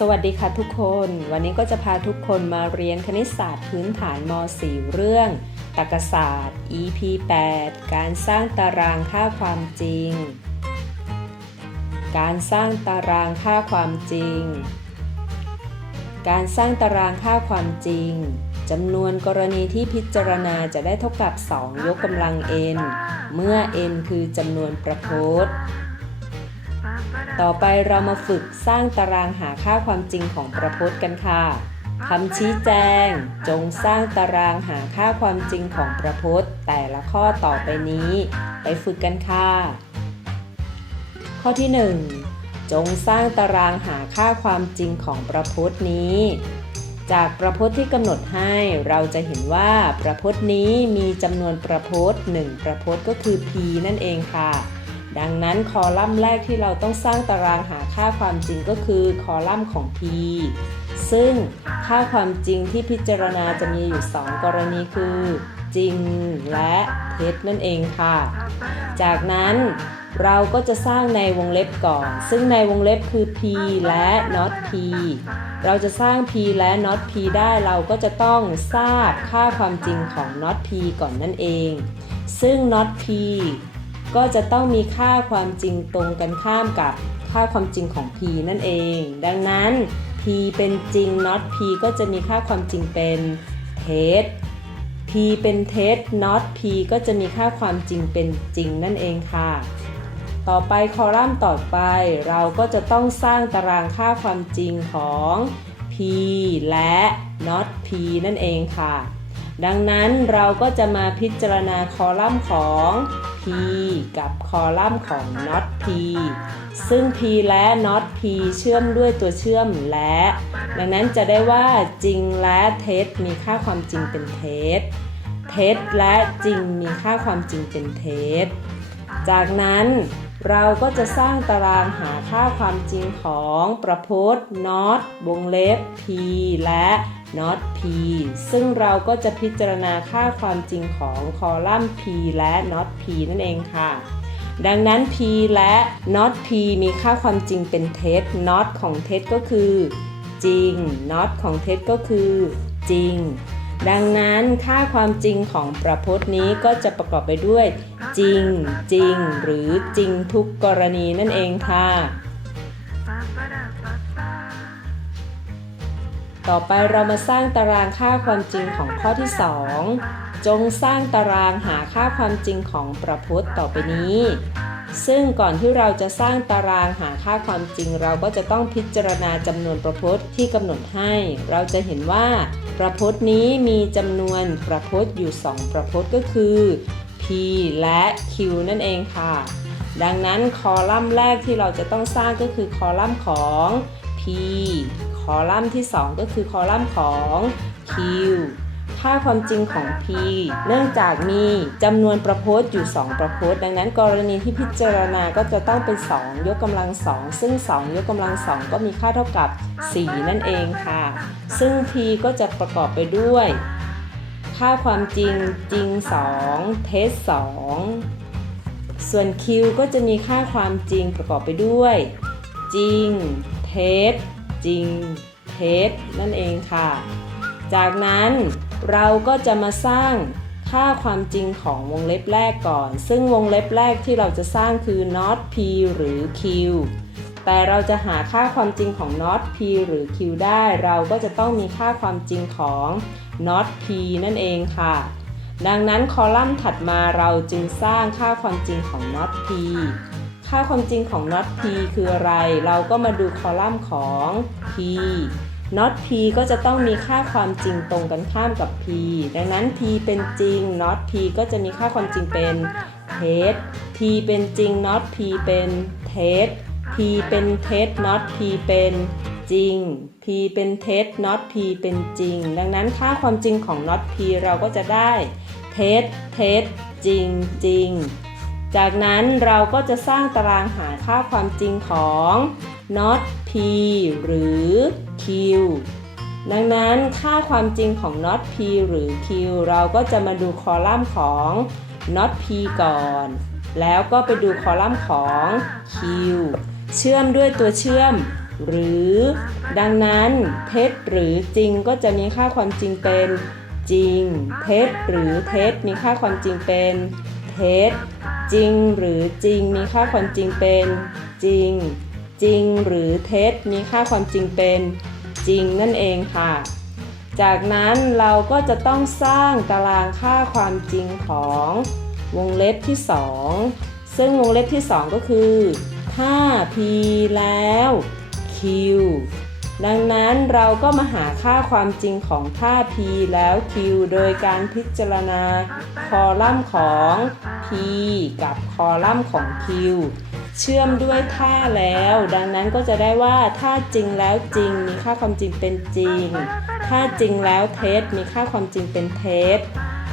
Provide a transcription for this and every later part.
สวัสดีค่ะทุกคน วันนี้ก็จะพาทุกคนมาเรียนคณิตศาสตร์พื้นฐานม .4 เรื่องตรรกศาสตร์ EP 8 การสร้างตารางค่าความจริง การสร้างตารางค่าความจริง การสร้างตารางค่าความจริงจำนวนกรณีที่พิจารณาจะได้เท่ากับ 2 ยกกำลัง n เมื่อ n คือจำนวนประพจน์ ต่อไปเรามาฝึกสร้างตารางหาค่าความจริงของประพจน์กันค่ะคำชี้แจง จงสร้างตารางหาค่าความจริงของประพจน์ แต่ละข้อต่อไปนี้ ไปฝึกกันค่ะ ข้อที่ 1 จงสร้างตารางหาค่าความจริงของประพจน์นี้ จากประพจน์ที่กำหนดให้เราจะเห็นว่าประพจน์นี้มีจำนวนประพจน์1ประพจน์ก็คือ p นั่นเองค่ะ ดังนั้นคอลัมน์แรกที่เราต้องสร้างตารางหาค่าความจริงก็คือคอลัมน์ของ p ซึ่งค่าความจริงที่พิจารณาจะมีอยู่ 2 กรณีคือ จริงและเท็จนั่นเองค่ะ จากนั้นเราก็จะสร้างในวงเล็บก่อน ซึ่งในวงเล็บคือ p และ not p เราจะสร้าง p และ not p ได้เราก็จะต้องทราบค่าความจริงของ not p ก่อนนั่นเอง ซึ่ง not p ก็จะต้องมีค่าความจริงตรงกันข้ามกับค่าความจริงของ p นั่นเอง ดังนั้น p เป็นจริง not p ก็จะมีค่าความจริงเป็นเท็จ p เป็นเท็จ not p ก็จะมีค่าความจริงเป็นจริงนั่นเองค่ะ ต่อไปคอลัมน์ต่อไป เราก็จะต้องสร้างตารางค่าความจริงของ p และ not p นั่นเองค่ะ ดังนั้นเราก็จะมาพิจารณาคอลัมน์ของ กับคอลัมน์ของ not p ซึ่ง p และ not p เชื่อมด้วยตัวเชื่อมและ ดังนั้นจะได้ว่าจริงและเท็จมีค่าความจริงเป็นเท็จ เท็จและจริงมีค่าความจริงเป็นเท็จ จากนั้นเราก็จะสร้างตารางหาค่าความจริงของประพจน์ not วงเล็บ p และ not p ซึ่งเราก็จะพิจารณาค่าความจริงของคอลัมน์ p และ not p นั่นเองค่ะ ดังนั้น p และ not p มีค่าความจริงเป็นเท็จ not ของเท็จก็คือ จริง not ของเท็จก็คือ จริง ดังนั้นค่าความจริงของประพจน์นี้ก็จะประกอบไปด้วย จริง จริง หรือจริงทุกกรณีนั่นเองค่ะ ต่อไปเรามาสร้างตารางค่าความจริงของข้อที่ 2 จงสร้างตารางหาค่าความจริงของประพจน์ต่อไปนี้ ซึ่งก่อนที่เราจะสร้างตารางหาค่าความจริง เราก็จะต้องพิจารณาจำนวนประพจน์ที่กำหนดให้ เราจะเห็นว่าประพจน์นี้มีจำนวนประพจน์อยู่ 2 ประพจน์ก็คือ p และ q นั่นเองค่ะ ดังนั้นคอลัมน์แรกที่เราจะต้องสร้างก็คือคอลัมน์ของ p คอลัมน์ที่ 2 ก็คือคอลัมน์ของ q ค่าความจริงของ p เนื่องจากมีจำนวนประพจน์อยู่ 2 ประพจน์ ดังนั้นกรณีที่พิจารณาก็จะต้องเป็น 2 ยกกำลัง 2 ซึ่ง 2 ยกกำลัง 2 ก็มีค่าเท่ากับ 4 นั่นเองค่ะ ซึ่ง p ก็จะประกอบไปด้วย ค่าความจริงจริง 2 เท็จ2ส่วน q ก็จะมีค่าความจริงประกอบไปด้วย จริง เท็จ จริงเท็จนั่นเองค่ะ จากนั้นเราก็จะมาสร้างค่าความจริงของวงเล็บแรกก่อน ซึ่งวงเล็บแรกที่เราจะสร้างคือ not p หรือ q แต่เราจะหาค่าความจริงของ not p หรือ q ได้ เราก็จะต้องมีค่าความจริงของ not p นั่นเองค่ะ ดังนั้นคอลัมน์ถัดมาเราจึงสร้างค่าความจริงของ not p ค่าความจริงของ not p คืออะไร เราก็มาดูคอลัมน์ของ p not p ก็จะต้องมีค่าความจริงตรงกันข้ามกับ p ดังนั้น p เป็นจริง not p ก็จะมีค่าความจริงเป็น เท็จ p เป็นจริง not p เป็นเท็จ p เป็นเท็จ not p เป็นจริง p เป็นเท็จ not p เป็นจริง ดังนั้นค่าความจริงของ not p เราก็จะได้ เท็จ เท็จ จริงจริง จากนั้นเราก็จะสร้างตารางหาค่าความจริงของ not p หรือ q ดังนั้นค่าความจริงของ not p หรือ q เราก็จะมาดูคอลัมน์ของ not p ก่อน แล้วก็ไปดูคอลัมน์ของ q เชื่อมด้วยตัวเชื่อม หรือ ดังนั้นเท็จหรือจริงก็จะมีค่าความจริงเป็นจริง เท็จหรือเท็จมีค่าความจริงเป็นเท็จ จริงหรือจริงมีค่าความจริงเป็นจริง จริงหรือเท็จมีค่าความจริงเป็นจริงนั่นเองค่ะ จากนั้นเราก็จะต้องสร้างตารางค่าความจริงของวงเล็บที่ 2 ซึ่งวงเล็บที่ 2 ก็คือถ้า p แล้ว q ดังนั้นเราก็มาหาค่าความจริงของท่า p แล้ว q โดยการพิจารณาคอลัมน์ของ p กับคอลัมน์ของ q เชื่อมด้วยท่าแล้ว ดังนั้นก็จะได้ว่าถ้าจริงแล้วจริงมีค่าความจริงเป็นจริง ถ้าจริงแล้วเท็จมีค่าความจริงเป็นเท็จ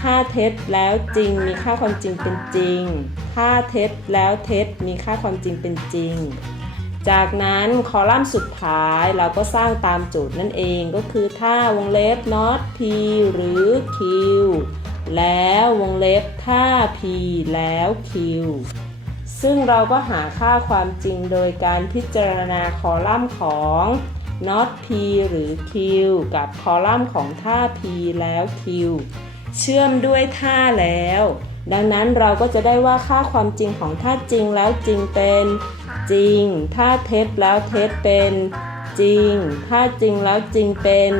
ถ้าเท็จแล้วจริงมีค่าความจริงเป็นจริง ถ้าเท็จแล้วเท็จมีค่าความจริงเป็นจริง จากนั้นคอลัมน์สุดท้ายเราก็สร้างตามโจทย์นั่นเองก็คือถ้าวงเล็บ not p หรือ q แล้ววงเล็บถ้า p แล้ว q ซึ่งเราก็หาค่าความจริงโดยการพิจารณาคอลัมน์ของ not p หรือ q กับคอลัมน์ของท่า p แล้ว q เชื่อมด้วยท่าแล้ว ดังนั้นเราก็จะได้ว่าค่าความจริงของท่าจริงแล้วจริงเป็น จริง ถ้าเท็จแล้วเท็จเป็นจริง ถ้าจริงแล้วจริงเป็น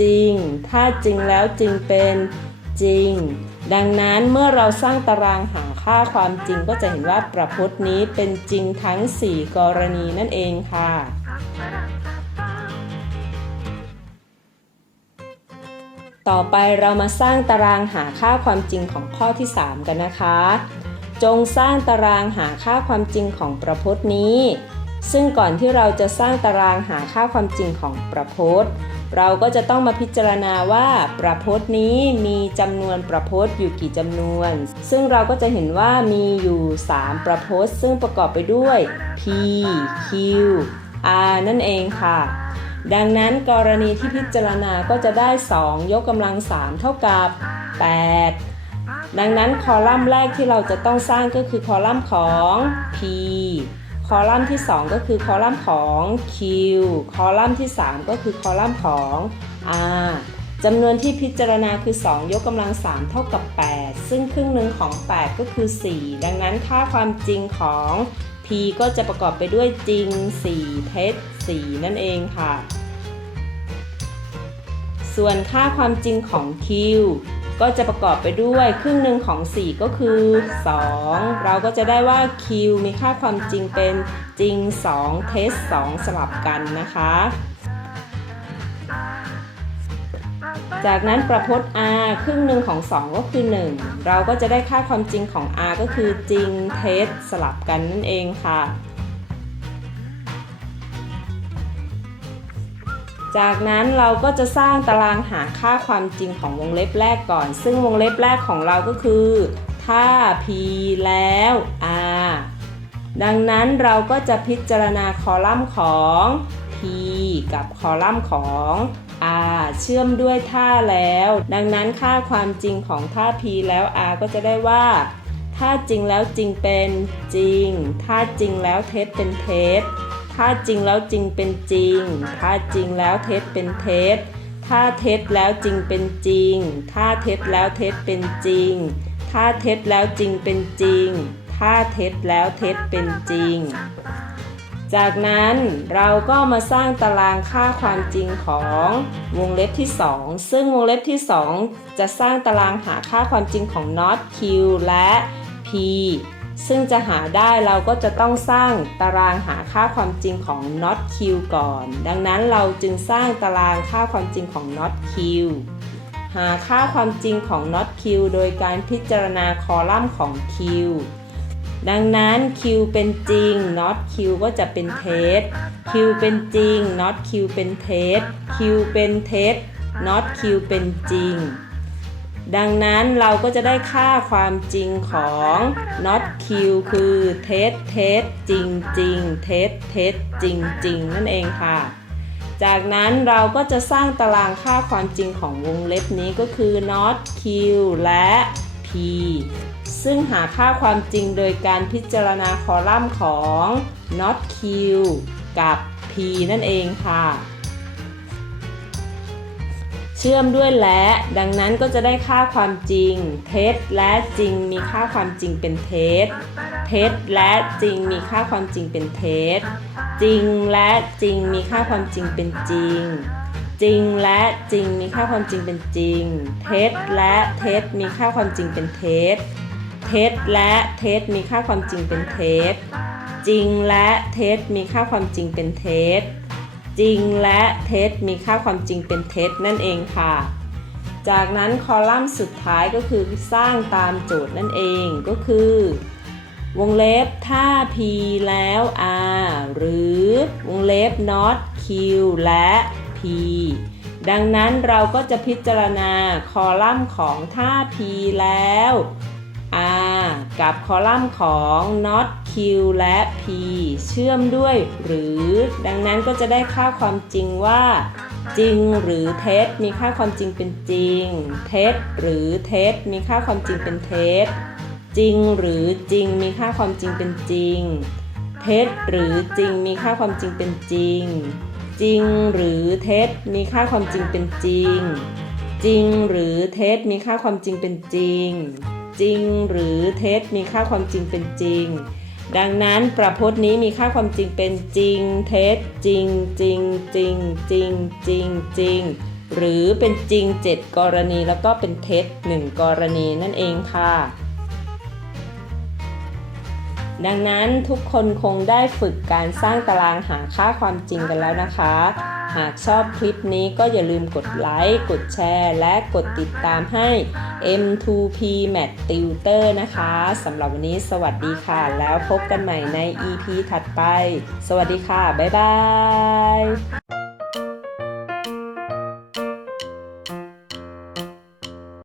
จริง ถ้าจริงแล้วจริงเป็นจริง ดังนั้นเมื่อเราสร้างตารางหาค่าความจริงก็จะเห็นว่าประพจน์นี้เป็นจริงทั้ง 4 กรณีนั่นเองค่ะต่อไปเรามาสร้างตารางหาค่าความจริงของข้อที่ 3 กันนะคะ จงสร้างตารางหาค่าความจริงของประพจน์นี้ ซึ่งก่อนที่เราจะสร้างตารางหาค่าความจริงของประพจน์ เราก็จะต้องมาพิจารณาว่าประพจน์นี้มีจำนวนประพจน์อยู่กี่จำนวน ซึ่งเราก็จะเห็นว่ามีอยู่ 3 ประพจน์ ซึ่งประกอบไปด้วย p q r นั่นเองค่ะ ดังนั้นกรณีที่พิจารณาก็จะได้ 2 ยกกำลัง 3 เท่ากับ 8 ดังนั้นคอลัมน์แรกที่เราจะต้องสร้างก็คือคอลัมน์ของ p คอลัมน์ที่ 2 ก็คือคอลัมน์ของ q คอลัมน์ที่ 3 ก็คือคอลัมน์ของ r จำนวนที่พิจารณาคือ 2 ยกกำลัง 3 เท่ากับ 8 ซึ่งครึ่งหนึ่งของ 8 ก็คือ 4 ดังนั้นค่าความจริงของ p ก็จะประกอบไปด้วยจริง 4 เท็จ 4 นั่นเองค่ะ ส่วนค่าความจริงของ q ก็จะประกอบไปด้วยครึ่งหนึ่งของ 4 ก็คือ 2 เราก็จะได้ว่า q มีค่าความจริงเป็นจริง 2 เท็จ2สลับกันนะคะ จากนั้นประพจน์ r ครึ่งหนึ่งของ 2 ก็คือ 1 เราก็จะได้ค่าความจริงของ r ก็คือจริงเท็จสลับกันนั่นเองค่ะ จากนั้นเราก็จะสร้างตารางหาค่าความจริงของวงเล็บแรกก่อน ซึ่งวงเล็บแรกของเราก็คือ ถ้า p แล้ว r ดังนั้นเราก็จะพิจารณาคอลัมน์ของ p กับคอลัมน์ของ r เชื่อมด้วยท่าแล้ว ดังนั้นค่าความจริงของท่า p แล้ว r ก็จะได้ว่า ถ้าจริงแล้วจริงเป็นจริง ถ้าจริงแล้วเท็จเป็นเท็จ ถ้าจริงแล้วจริงเป็นจริง ถ้าจริงแล้วเท็จเป็นเท็จ ถ้าเท็จแล้วจริงเป็นจริง ถ้าเท็จแล้วเท็จเป็นจริง ถ้าเท็จแล้วจริงเป็นจริง ถ้าเท็จแล้วเท็จเป็นจริง จากนั้นเราก็มาสร้างตารางค่าความจริงของวงเล็บที่ 2 ซึ่งวงเล็บที่ 2 จะสร้างตารางหาค่าความจริงของ not q และ p ซึ่งจะหาได้เราก็จะต้องสร้างตารางหาค่าความจริงของ not q ก่อน ดังนั้นเราจึงสร้างตารางค่าความจริงของ not q หาค่าความจริงของ not q โดยการพิจารณาคอลัมน์ของ q ดังนั้น q เป็นจริง not q ก็จะเป็นเท็จ q เป็นจริง not q เป็นเท็จ q เป็นเท็จ not q เป็นจริง ดังนั้นเราก็จะได้ค่าความจริงของ not q คือเท็จเท็จจริงจริงเท็จเท็จจริงจริงนั่นเองค่ะ จากนั้นเราก็จะสร้างตารางค่าความจริงของวงเล็บนี้ก็คือ not q และ p ซึ่งหาค่าความจริงโดยการพิจารณาคอลัมน์ของ not q กับ P นั่นเองค่ะ เชื่อมด้วยและ ดังนั้นก็จะได้ค่าความจริง เท็จและจริงมีค่าความจริงเป็นเท็จ เท็จและจริงมีค่าความจริงเป็นเท็จ จริงและจริงมีค่าความจริงเป็นจริง จริงและจริงมีค่าความจริงเป็นจริง เท็จและเท็จมีค่าความจริงเป็นเท็จ เท็จและเท็จมีค่าความจริงเป็นเท็จ จริงและเท็จมีค่าความจริงเป็นเท็จ จริงและเท็จมีค่าความจริงเป็นเท็จนั่นเองค่ะ จากนั้นคอลัมน์สุดท้ายก็คือสร้างตามโจทย์นั่นเองก็คือ วงเล็บถ้า p แล้ว r หรือวงเล็บ not q และ p ดังนั้นเราก็จะพิจารณาคอลัมน์ของถ้า p แล้ว r กับคอลัมน์ของ not q และ p เชื่อมด้วยหรือ ดังนั้นก็จะได้ค่าความจริงว่า จริงหรือเท็จมีค่าความจริงเป็นจริง เท็จหรือเท็จมีค่าความจริงเป็นเท็จ จริงหรือจริงมีค่าความจริงเป็นจริง เท็จหรือจริงมีค่าความจริงเป็นจริง จริงหรือเท็จมีค่าความจริงเป็นจริง จริงหรือเท็จมีค่าความจริงเป็นจริง จริงหรือเท็จมีค่าความจริงเป็นจริง ดังนั้นประพจน์นี้มีค่าความจริงเป็นจริง เท็จจริงจริงจริงจริงจริงจริงหรือเป็นจริง 7 กรณีแล้วก็เป็นเท็จ 1 กรณีนั่นเองค่ะ ดังนั้นทุกคนคงได้ฝึกการสร้างตารางหาค่าความจริงกันแล้วนะคะ หากชอบคลิปนี้ก็อย่าลืมกดไลค์ กดแชร์ และกดติดตามให้ M2P Math Tutor นะคะสำหรับวันนี้สวัสดีค่ะ แล้วพบกันใหม่ใน EP ถัดไป สวัสดีค่ะ บ๊ายบาย